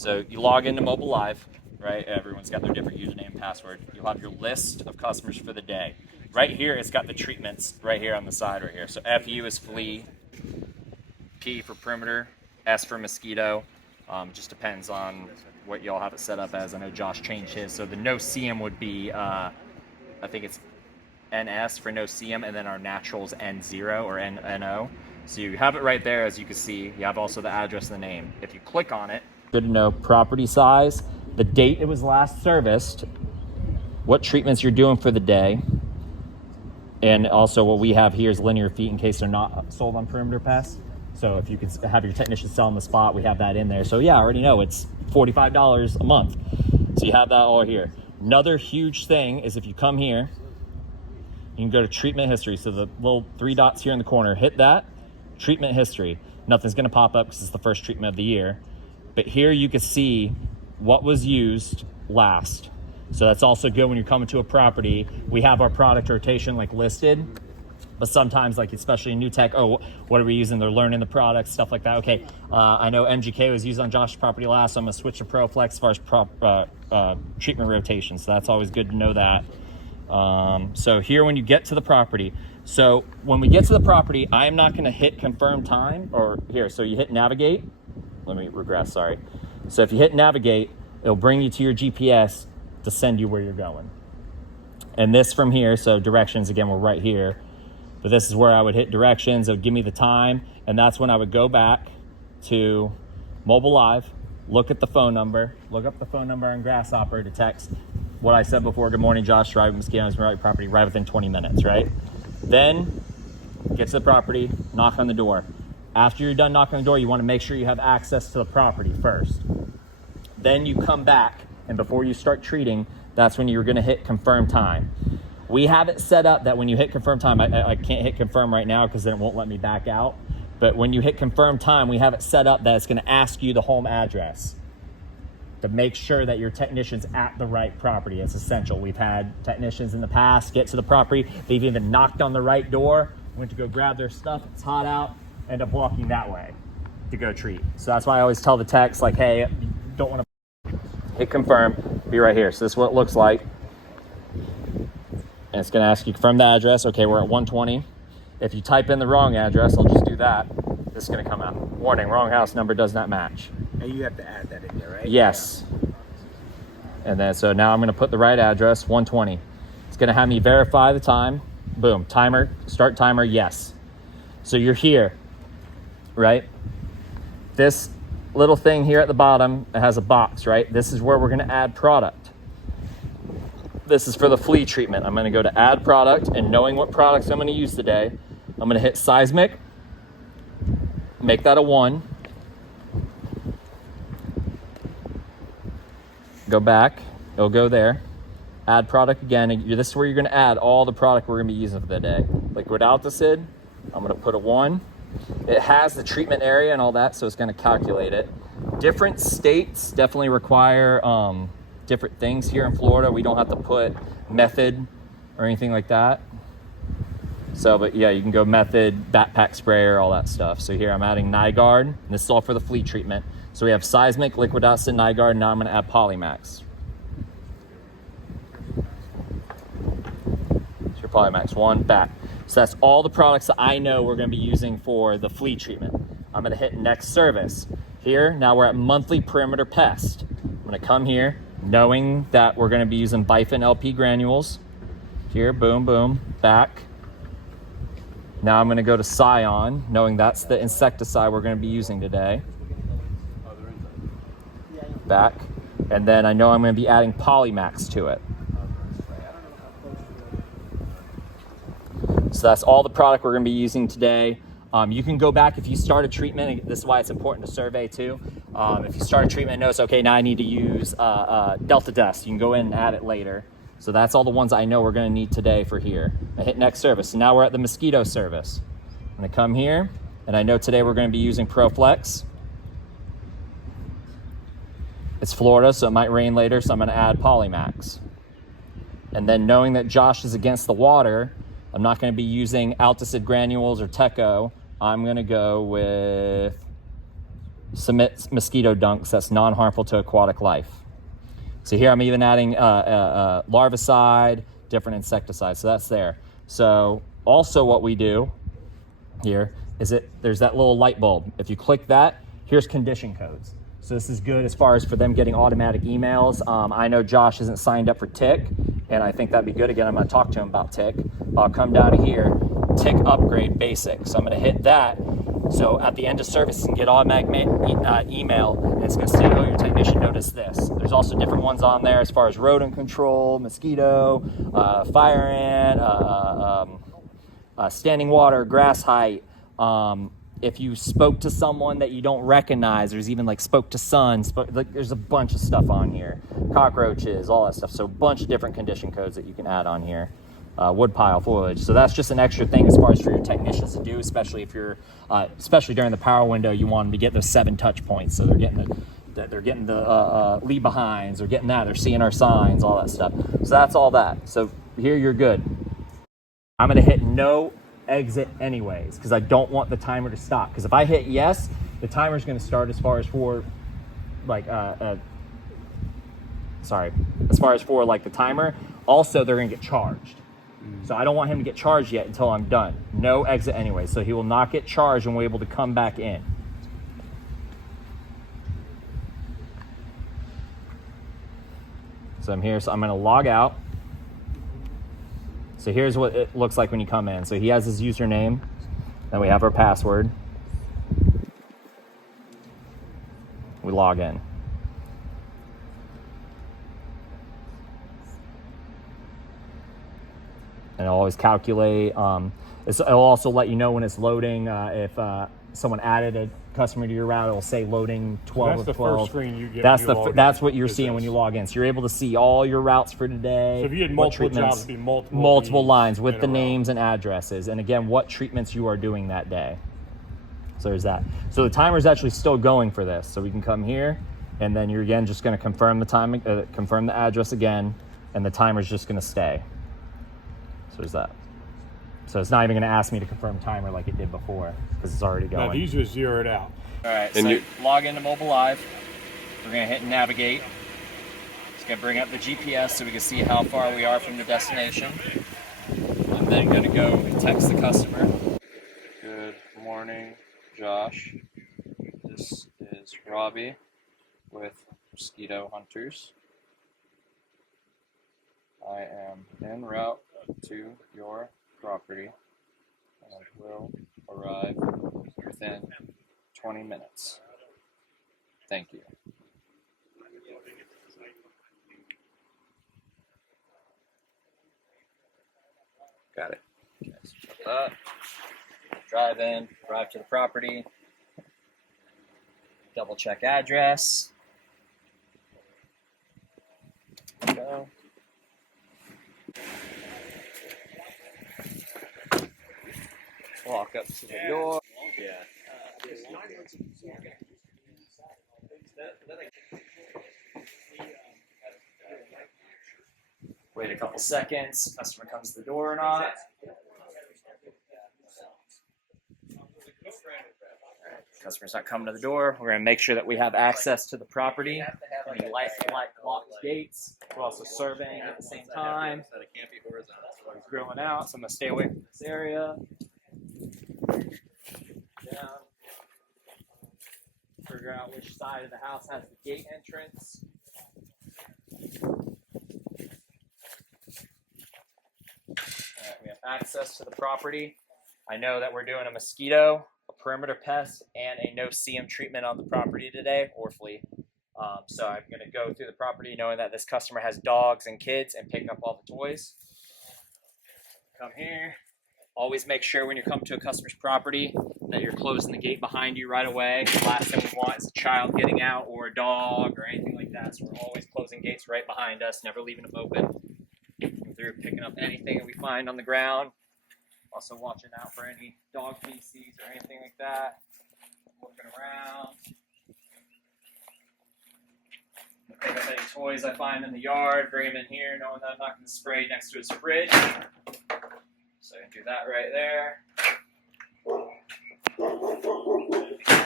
So you log into Mobile Live, right? Everyone's got their different username and password. You'll have your list of customers for the day. Right here, it's got the treatments right here on the side right here. So FU is flea, P for perimeter, S for mosquito. Just depends on what y'all have it set up as. I know Josh changed his. So the no CM would be, I think it's NS for no CM, and then our naturals N0 or NO. So you have it right there, as you can see. You have also the address and the name. If you click on it, good to know property size, the date it was last serviced, what treatments you're doing for the day, and also what we have here is linear feet in case they're not sold on perimeter pests. So if you could have your technician sell on the spot, we have that in there. So yeah, I already know it's $45 a month. So you have that all here. Another huge thing is if you come here, you can go to treatment history. So the little 3 dots here in the corner, hit that, treatment history. Nothing's gonna pop up because it's the first treatment of the year. But here you can see what was used last. So that's also good when you're coming to a property. We have our product rotation like listed, but sometimes like especially in new tech, oh, what are we using? They're learning the product, stuff like that. Okay, I know MGK was used on Josh's property last, so I'm gonna switch to ProFlex as far as treatment rotation. So that's always good to know that. So here when you get to the property, so when we get to the property, I am not gonna hit confirm time, or here, so you hit navigate. Let me regress, sorry. So if you hit navigate, it'll bring you to your GPS to send you where you're going. And this from here, so directions, again, we're right here. But this is where I would hit directions. It would give me the time. And that's when I would go back to Mobile Live, look at the phone number, look up the phone number on Grasshopper to text what I said before. Good morning, Josh. Driving mosquitoes from right property right within 20 minutes, right? Then get to the property, knock on the door. After you're done knocking on the door, you want to make sure you have access to the property first. Then you come back, and before you start treating, that's when you're going to hit confirm time. We have it set up that when you hit confirm time, I can't hit confirm right now because then it won't let me back out. But when you hit confirm time, we have it set up that it's going to ask you the home address to make sure that your technician's at the right property. It's essential. We've had technicians in the past get to the property. They've even knocked on the right door, went to go grab their stuff. It's hot out, end up walking that way to go treat. So that's why I always tell the techs, like, hey, you don't want to hit confirm, be right here. So this is what it looks like. And it's going to ask you confirm the address. Okay, we're at 120. If you type in the wrong address, I'll just do that. This is going to come out. Warning, wrong house number does not match. And you have to add that in there, right? Yes. And then, so now I'm going to put the right address, 120. It's going to have me verify the time. Boom, timer, start timer, yes. So you're here, right? This little thing here at the bottom, it has a box, right? This is where we're going to add product. This is for the flea treatment. I'm going to go to add product, and knowing what products I'm going to use today, I'm going to hit seismic, make that a 1. Go back, it'll go there. Add product again. And this is where you're going to add all the product we're going to be using for the day. Liquid Alticid, I'm going to put a 1. It has the treatment area and all that, so it's going to calculate it. Different states definitely require different things. Here in Florida, we don't have to put method or anything like that. So, but yeah, you can go method, backpack sprayer, all that stuff. So here I'm adding Nygaard, and this is all for the flea treatment. So we have seismic, liquid acid, Nygaard, and now I'm going to add Polymax. So your Polymax 1, back. So that's all the products that I know we're going to be using for the flea treatment. I'm going to hit next service. Here, now we're at monthly perimeter pest. I'm going to come here, knowing that we're going to be using Bifin LP granules. Here, boom, boom, back. Now I'm going to go to Scion, knowing that's the insecticide we're going to be using today. Back. And then I know I'm going to be adding Polymax to it. So that's all the product we're going to be using today. You can go back if you start a treatment. This is why it's important to survey too. If you start a treatment and notice, okay, now I need to use Delta Dust, you can go in and add it later. So that's all the ones I know we're going to need today for here. I hit next service. So now we're at the mosquito service. I'm going to come here, and I know today we're going to be using ProFlex. It's Florida, so it might rain later, so I'm going to add Polymax. And then knowing that Josh is against the water, I'm not going to be using Alticid granules or Teco. I'm going to go with submit mosquito dunks that's non-harmful to aquatic life. So here I'm even adding larvicide, different insecticides. So that's there. So also what we do here is there's that little light bulb. If you click that, here's condition codes. So this is good as far as for them getting automatic emails. I know Josh isn't signed up for Tick, and I think that'd be good. Again, I'm going to talk to him about Tick. I'll come down to here, Tick upgrade basic. So I'm going to hit that. So at the end of service, you can get automatic email, and it's going to say, oh, your technician noticed this. There's also different ones on there as far as rodent control, mosquito, fire ant, standing water, grass height. If you spoke to someone that you don't recognize, there's even like spoke to sun, there's a bunch of stuff on here. Cockroaches, all that stuff. So a bunch of different condition codes that you can add on here. Wood pile, foliage. So that's just an extra thing as far as for your technicians to do, especially if you're, especially during the power window, you want them to get those 7 touch points. So they're getting the leave behinds, they're getting that, they're seeing our signs, all that stuff. So that's all that. So here you're good. I'm gonna hit no exit anyways, because I don't want the timer to stop. Because if I hit yes, the timer's gonna start as far as for like the timer. Also, they're gonna get charged. So I don't want him to get charged yet until I'm done. No exit anyway. So he will not get charged and we're able to come back in. So I'm here. So I'm going to log out. So here's what it looks like when you come in. So he has his username. Then we have our password. We log in. And it'll always calculate. It'll also let you know when it's loading. If someone added a customer to your route, it'll say loading 12 so of 12. First screen you get. That's what you're seeing when you log in. So you're able to see all your routes for today. So if you had multiple jobs, it'd be multiple lines with the names and addresses, and again, what treatments you are doing that day. So there's that. So the timer is actually still going for this. So we can come here, and then you're again just going to confirm the time, confirm the address again, and the timer's just going to stay. So there's that. So it's not even going to ask me to confirm timer like it did before because it's already going. No, these are zeroed out. All right, so log into Mobile Live. We're going to hit navigate. It's going to bring up the GPS so we can see how far we are from the destination. I'm then going to go and text the customer. Good morning, Josh. This is Robby with Mosquito Hunters. I am en route to your property and will arrive within 20 minutes. Thank you. Got it. Okay, so shut that. Drive to the property. Double check address. Go. Walk up to the door. Yeah. Wait a couple seconds. Customer comes to the door or not. Customer's not coming to the door. We're going to make sure that we have access to the property. Any locked gates. We're also surveying at the same time. He's grilling out, so I'm going to stay away from this area. Down. Figure out which side of the house has the gate entrance. Alright, we have access to the property. I know that we're doing a mosquito, a perimeter pest, and a no-see-em treatment on the property today, or flea. So I'm going to go through the property knowing that this customer has dogs and kids and pick up all the toys. Come here. Always make sure when you come to a customer's property that you're closing the gate behind you right away. The last thing we want is a child getting out or a dog or anything like that. So we're always closing gates right behind us, never leaving them open. Come through, picking up anything that we find on the ground. Also watching out for any dog feces or anything like that. Looking around. Pick up any toys I find in the yard, bring them in here, knowing that I'm not going to spray next to his fridge. So I can do that right there.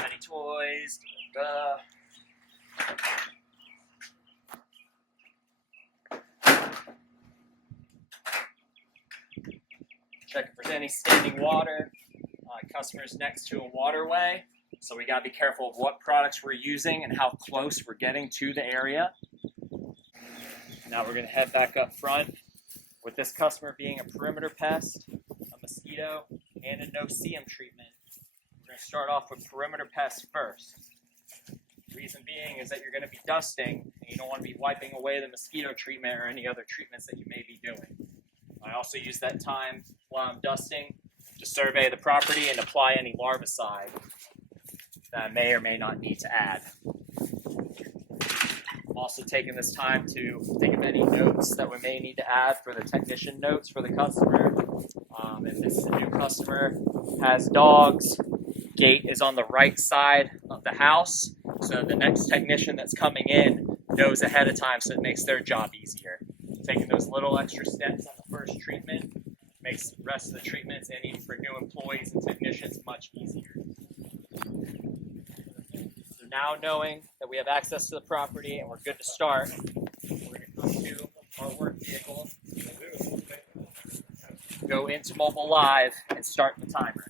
Any toys, Check if there's any standing water. Customers next to a waterway, so we got to be careful of what products we're using and how close we're getting to the area. Now we're going to head back up front. With this customer being a perimeter pest, a mosquito, and a no-see-em treatment, we're going to start off with perimeter pests first. Reason being is that you're going to be dusting, and you don't want to be wiping away the mosquito treatment or any other treatments that you may be doing. I also use that time while I'm dusting to survey the property and apply any larvicide that I may or may not need to add. I'm also taking this time to think of any notes that we may need to add for the technician notes for the customer. If this is a new customer, has dogs, gate is on the right side of the house, so the next technician that's coming in knows ahead of time, so it makes their job easier. Taking those little extra steps on the first treatment makes the rest of the treatments, and even for new employees and technicians, much easier. So now knowing that we have access to the property and we're good to start, we're going to come to our work vehicle, go into mobile live, and start the timer.